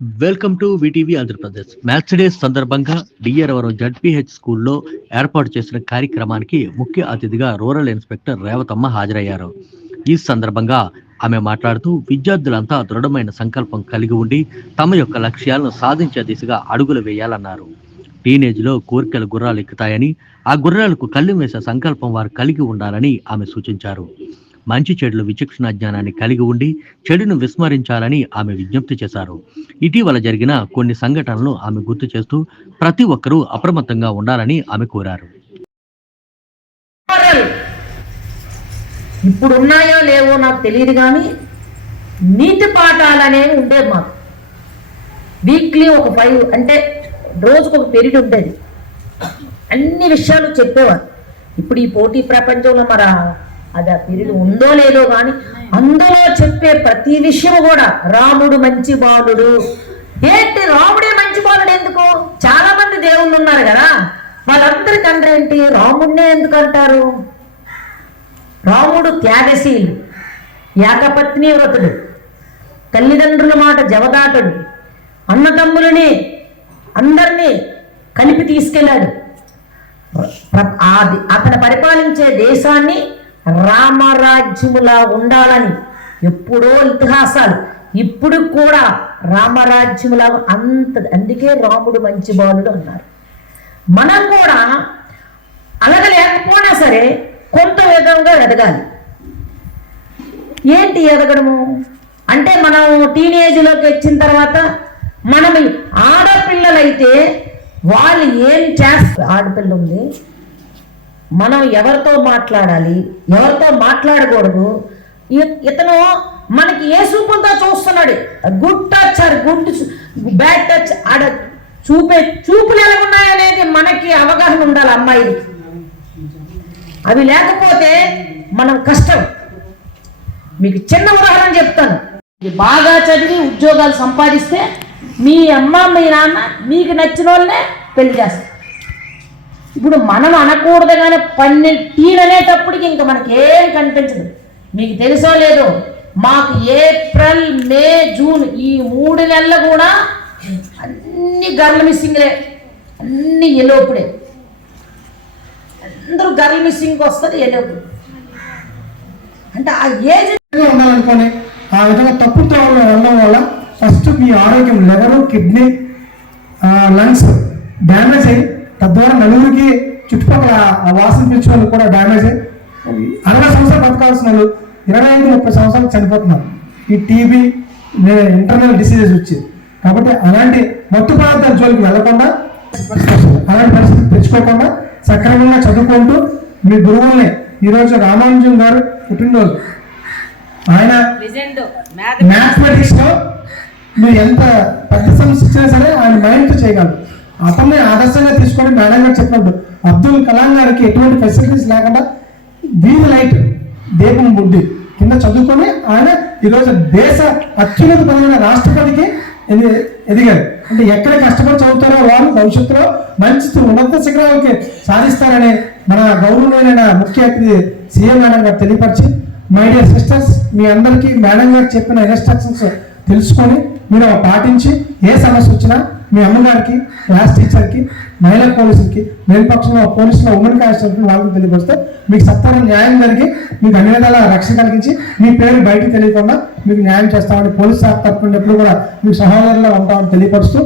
Welcome to VTV Andhra Pradesh. Maths day సందర్భంగా డిఆర్వరం ZPH స్కూల్లో ఏర్పాటు చేసిన కార్యక్రమానికి ముఖ్య అతిథిగా రూరల్ ఇన్స్పెక్టర్ రేవతమ్మ హాజరయ్యారు. ఈ సందర్భంగా ఆమె మాట్లాడుతూ విద్యార్థులంతా దృఢమైన సంకల్పం కలిగి ఉండి తమ యొక్క లక్ష్యాలను సాధించే దిశగా అడుగులు వేయాలన్నారు. టీనేజ్లో కోరికలు గుర్రాలు ఎక్కుతాయని, ఆ గుర్రాలకు కళ్ళు వేసే సంకల్పం వారు కలిగి ఉండాలని ఆమె సూచించారు. మంచి చెడులు విచక్షణ జ్ఞానాన్ని కలిగి ఉండి చెడును విస్మరించాలని ఆమె విజ్ఞప్తి చేశారు. ఇటీవల జరిగిన కొన్ని సంఘటనలను ఆమె గుర్తు చేస్తూ ప్రతి ఒక్కరూ అప్రమత్తంగా ఉండాలని ఆమె కోరారు. ఇప్పుడు ఉన్నాయో లేవో నాకు తెలియదు, కానీ నీతి పాఠాలు అనేవి ఉండేవి మాకు. వీక్లీ ఒక 5 అంటే రోజుకు ఒక పీరియడ్ ఉండేది. అన్ని విషయాలు చెప్పేవారు. ఇప్పుడు ఈ పోటీ ప్రపంచంలో మరి అది ఆ పీరియడ్ ఉందో లేదో, కానీ అందులో చెప్పే ప్రతి విషయం కూడా రాముడు మంచి బాలుడు. ఏంటి రాముడే మంచి బాలుడు ఎందుకు? చాలా మంది దేవుళ్ళు ఉన్నారు కదా, వాళ్ళందరి తండ్రి ఏంటి? రాముడినే ఎందుకు అంటారు? రాముడు త్యాగశీలు, ఏకపత్ని వ్రతుడు, తల్లిదండ్రుల మాట జవదాటుడు, అన్నదమ్ములని అందరినీ కలిపి తీసుకెళ్ళాడు. అతను పరిపాలించే దేశాన్ని రామరాజ్యములా ఉండాలని ఎప్పుడో ఇతిహాసాలు, ఇప్పుడు కూడా రామరాజ్యములా అందుకే రాముడు మంచి బాలుడు అన్నారు. మనం కూడా అలగలేకపోయినా సరే కొంత విధంగా ఎదగాలి. ఏంటి ఎదగడము అంటే, మనం టీనేజ్లోకి వచ్చిన తర్వాత మనం ఆడపిల్లలైతే వాళ్ళు ఏం చేస్తారు? ఆడపిల్ల ఉంది, మనం ఎవరితో మాట్లాడాలి, ఎవరితో మాట్లాడకూడదు. ఇతను మనకి ఏ చూపులతో చూస్తున్నాడు? Good touch are bad touch, ఆడ చూపులు ఎలా ఉన్నాయనేది మనకి అవగాహన ఉండాలి అమ్మాయికి. అవి లేకపోతే మనం కష్టం. మీకు చిన్న ఉదాహరణ చెప్తాను. బాగా చదివి ఉద్యోగాలు సంపాదిస్తే మీ అమ్మ మీ నాన్న మీకు నచ్చిన వాళ్ళనే పెళ్లి చేస్తారు. ఇప్పుడు మనం అనకూడదు, కానీ 12 అనేటప్పటికి ఇంకా మనకి ఏం కనిపించదు. మీకు తెలుసో లేదో, మాకు ఏప్రిల్ మే జూన్ ఈ 3 నెలలు కూడా అన్ని గర్ల్ మిస్సింగ్లే, అన్ని ఎలోపుడే. అందరూ గర్ల్ మిస్సింగ్కి వస్తుంది ఎలోపుడు. అంటే ఆ ఏజ్ ఉండాలనుకోని ఆ విధంగా తప్పుతో వెళ్ళడం వల్ల ఫస్ట్ మీ ఆరోగ్యం, లివరు, కిడ్నీ, లంగ్స్ డ్యామేజ్ అయ్యి తద్వారా నలుగురికి చుట్టుపక్కల వాసన పీల్చుకోవాలి కూడా డ్యామేజ్ అయ్యి 60 సంవత్సరాలు బతకాల్సిన వాళ్ళు 25-30 సంవత్సరాలు చనిపోతున్నారు. ఈ టీబీ, ఇంటర్నల్ డిసీజెస్ వచ్చి. కాబట్టి అలాంటి మత్తు పదార్థాల జోలికి వెళ్లకుండా, అలాంటి పరిస్థితి తెచ్చుకోకుండా సక్రమంగా చదువుకుంటూ మీ గురువుల్ని, ఈరోజు రామానుజన్ గారు పుట్టినరోజు, ఆయన మ్యాథమెటిక్స్ లో మీరు ఎంత పెద్ద సమస్య ఇచ్చినా సరే ఆయన మైండ్తో చేయగలరు. అతన్ని ఆదర్శంగా తీసుకొని మేడం గారు చెప్పినట్టు అబ్దుల్ కలాం గారికి ఎటువంటి ఫెసిలిటీస్ లేకుండా వీధి లైట్ దీపం బుడ్డి కింద చదువుకొని ఆయన ఈరోజు దేశ అత్యున్నత పదమైన రాష్ట్రపతికి ఎదిగారు. అంటే ఎక్కడ కష్టపడి చదువుతారో వాళ్ళు భవిష్యత్తులో మంచి ఉన్నత శిఖరాలకి సాధిస్తారని మన గౌరవమైన ముఖ్య అతిథి సీఎం మేడం గారు తెలియపరిచి, మై డియర్ సిస్టర్స్, మీ అందరికీ మేడం గారు చెప్పిన ఇన్స్ట్రక్షన్స్ తెలుసుకొని మీరు పాటించి ఏ సమస్య వచ్చినా మీ అమ్మగారికి, క్లాస్ టీచర్కి, మహిళా పోలీసులకి, మేల్పక్షంలో పోలీసులో ఉమెన్ కానిస్టేబుల్కి వాళ్ళకి తెలియపరిస్తే మీకు సత్వరం న్యాయం జరిగి మీకు అన్ని విధాల రక్షణ కలిగించి మీ పేరు బయటకు తెలియకుండా మీకు న్యాయం చేస్తామని పోలీస్ శాఖ తరఫున ఎప్పుడు కూడా మీకు సహోదరులో ఉంటామని తెలియపరుస్తూ